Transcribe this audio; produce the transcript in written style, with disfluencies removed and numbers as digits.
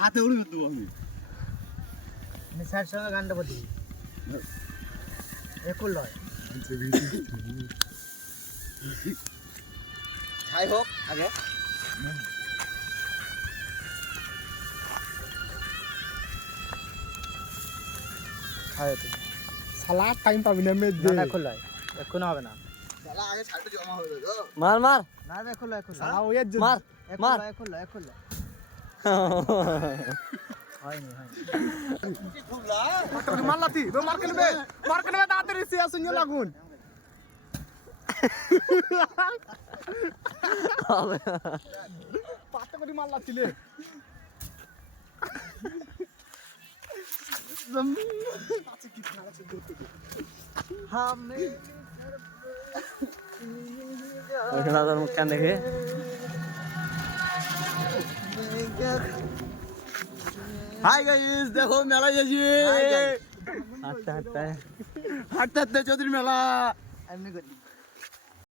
হাতে উড়ে দেবো আমি স্যার সঙ্গে গানটা বলি রেকর্ড লয় যাই হোক আগে সালা টাইম পাবি না মে দে এখন লয় এখন হবে না শালা আগে ছাড়তে জমা হয়ে গেল মার মার না এখন লয় এখন সালা ওই যে মার মার এখন লয় হয়নি মারলাতি বে মার কেনবে তাড়াতাড়ি সে আসুন লাগুন পাতা করে মারলাতি লে ওখানে তোর মুখ কান দেখে হাই গাইস দেখো মেলা যাচ্ছি হাঁটতে হাঁটতে হাঁটতে হাঁটতে চৌধুরী মেলা এমনি করি